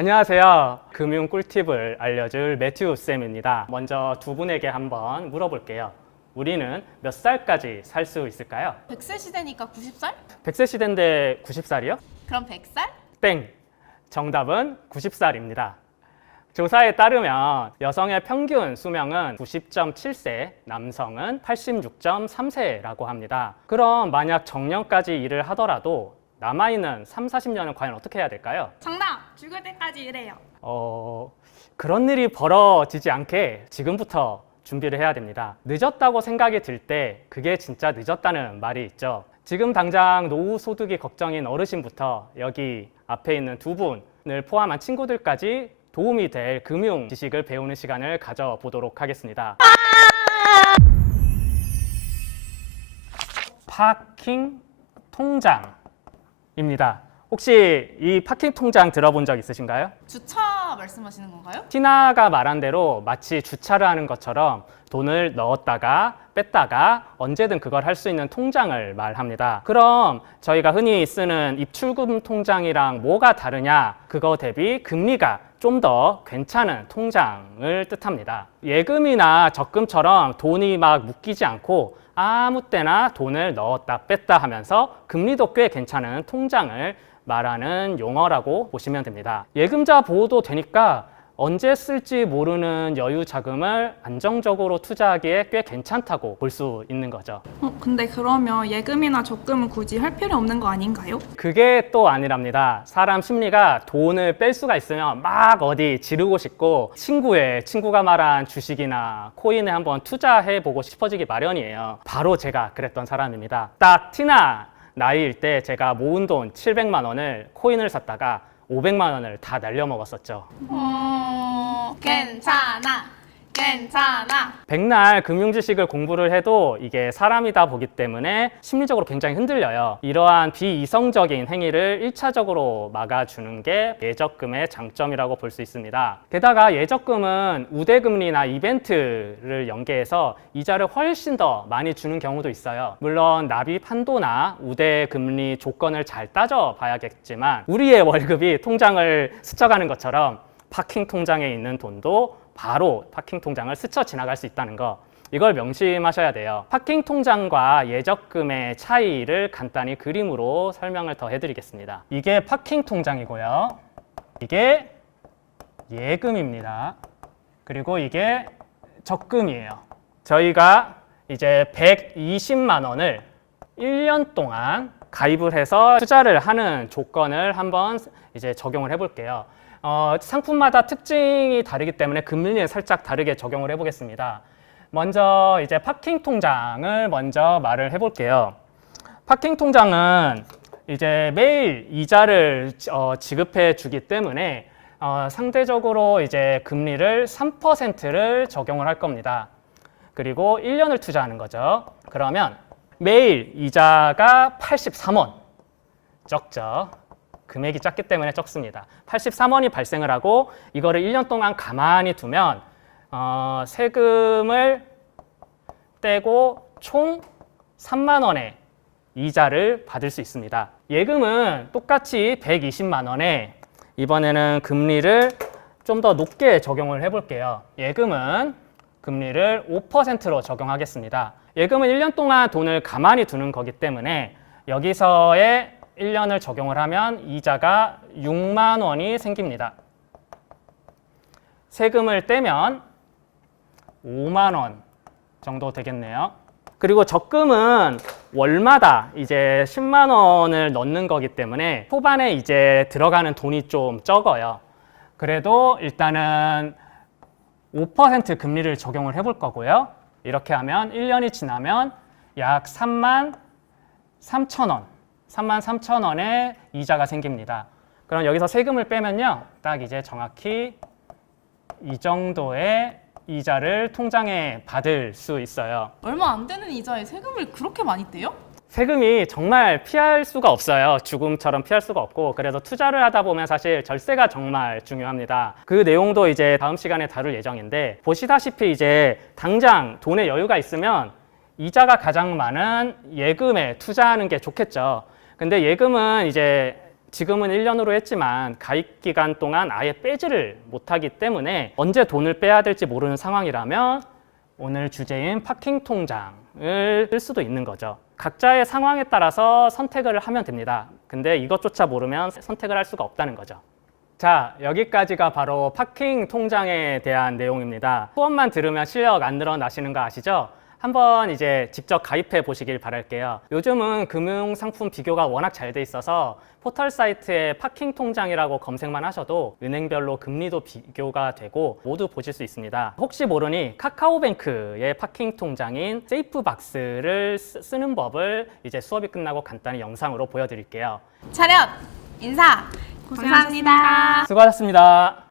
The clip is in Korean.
안녕하세요. 금융 꿀팁을 알려줄 매튜 쌤입니다. 먼저 두 분에게 한번 물어볼게요. 우리는 몇 살까지 살 수 있을까요? 100세 시대니까 90살? 100세 시대인데 90살이요? 그럼 100살? 땡! 정답은 90살입니다. 조사에 따르면 여성의 평균 수명은 90.7세, 남성은 86.3세라고 합니다. 그럼 만약 정년까지 일을 하더라도 남아있는 3, 40년은 과연 어떻게 해야 될까요? 정답! 죽을 때까지 일해요. 그런 일이 벌어지지 않게 지금부터 준비를 해야 됩니다. 늦었다고 생각이 들 때 그게 진짜 늦었다는 말이 있죠. 지금 당장 노후 소득이 걱정인 어르신부터 여기 앞에 있는 두 분을 포함한 친구들까지 도움이 될 금융 지식을 배우는 시간을 가져보도록 하겠습니다. 파킹 통장입니다. 혹시 이 파킹 통장 들어본 적 있으신가요? 주차 말씀하시는 건가요? 티나가 말한 대로 마치 주차를 하는 것처럼 돈을 넣었다가 뺐다가 언제든 그걸 할 수 있는 통장을 말합니다. 그럼 저희가 흔히 쓰는 입출금 통장이랑 뭐가 다르냐? 그거 대비 금리가 좀 더 괜찮은 통장을 뜻합니다. 예금이나 적금처럼 돈이 막 묶이지 않고 아무 때나 돈을 넣었다 뺐다 하면서 금리도 꽤 괜찮은 통장을 말하는 용어라고 보시면 됩니다. 예금자 보호도 되니까 언제 쓸지 모르는 여유 자금을 안정적으로 투자하기에 꽤 괜찮다고 볼 수 있는 거죠. 근데 그러면 예금이나 적금은 굳이 할 필요 없는 거 아닌가요? 그게 또 아니랍니다. 사람 심리가 돈을 뺄 수가 있으면 막 어디 지르고 싶고 친구가 말한 주식이나 코인에 한번 투자해보고 싶어지기 마련이에요. 바로 제가 그랬던 사람입니다. 딱 티나 나이일 때 제가 모은 돈 700만 원을 코인을 샀다가 500만 원을 다 날려먹었었죠. 괜찮아. 백날 금융 지식을 공부를 해도 이게 사람이다 보기 때문에 심리적으로 굉장히 흔들려요. 이러한 비이성적인 행위를 1차적으로 막아주는 게 예적금의 장점이라고 볼 수 있습니다. 게다가 예적금은 우대금리나 이벤트를 연계해서 이자를 훨씬 더 많이 주는 경우도 있어요. 물론 납입 한도나 우대금리 조건을 잘 따져봐야겠지만 우리의 월급이 통장을 스쳐가는 것처럼 파킹 통장에 있는 돈도 바로 파킹 통장을 스쳐 지나갈 수 있다는 거, 이걸 명심하셔야 돼요. 파킹 통장과 예적금의 차이를 간단히 그림으로 설명을 더 해드리겠습니다. 이게 파킹 통장이고요. 이게 예금입니다. 그리고 이게 적금이에요. 저희가 이제 120만 원을 1년 동안 가입을 해서 투자를 하는 조건을 한번 이제 적용을 해볼게요. 상품마다 특징이 다르기 때문에 금리는 살짝 다르게 적용을 해보겠습니다. 먼저 이제 파킹 통장을 먼저 말을 해볼게요. 파킹 통장은 이제 매일 이자를 지급해 주기 때문에 상대적으로 이제 금리를 3%를 적용을 할 겁니다. 그리고 1년을 투자하는 거죠. 그러면 매일 이자가 83원, 적죠. 금액이 작기 때문에 적습니다. 83원이 발생을 하고 이거를 1년 동안 가만히 두면 세금을 떼고 총 3만 원의 이자를 받을 수 있습니다. 예금은 똑같이 120만 원에 이번에는 금리를 좀 더 높게 적용을 해볼게요. 예금은 금리를 5%로 적용하겠습니다. 예금은 1년 동안 돈을 가만히 두는 거기 때문에 여기서의 1년을 적용을 하면 이자가 6만 원이 생깁니다. 세금을 떼면 5만 원 정도 되겠네요. 그리고 적금은 월마다 이제 10만 원을 넣는 거기 때문에 초반에 이제 들어가는 돈이 좀 적어요. 그래도 일단은 5% 금리를 적용을 해볼 거고요. 이렇게 하면 1년이 지나면 약 3만 3천 원. 3만 3천 원의 이자가 생깁니다. 그럼 여기서 세금을 빼면요, 딱 이제 정확히 이 정도의 이자를 통장에 받을 수 있어요. 얼마 안 되는 이자에 세금을 그렇게 많이 떼요? 세금이 정말 피할 수가 없어요. 죽음처럼 피할 수가 없고, 그래서 투자를 하다 보면 사실 절세가 정말 중요합니다. 그 내용도 이제 다음 시간에 다룰 예정인데, 보시다시피 이제 당장 돈에 여유가 있으면 이자가 가장 많은 예금에 투자하는 게 좋겠죠. 근데 예금은 이제 지금은 1년으로 했지만 가입 기간 동안 아예 빼지를 못하기 때문에 언제 돈을 빼야 될지 모르는 상황이라면 오늘 주제인 파킹 통장을 쓸 수도 있는 거죠. 각자의 상황에 따라서 선택을 하면 됩니다. 근데 이것조차 모르면 선택을 할 수가 없다는 거죠. 자, 여기까지가 바로 파킹 통장에 대한 내용입니다. 수업만 들으면 실력 안 늘어나시는 거 아시죠? 한번 이제 직접 가입해 보시길 바랄게요. 요즘은 금융상품 비교가 워낙 잘 돼 있어서 포털 사이트에 파킹 통장이라고 검색만 하셔도 은행별로 금리도 비교가 되고 모두 보실 수 있습니다. 혹시 모르니 카카오뱅크의 파킹 통장인 세이프박스를 쓰는 법을 이제 수업이 끝나고 간단히 영상으로 보여드릴게요. 차렷! 인사! 고생하셨습니다. 수고하셨습니다.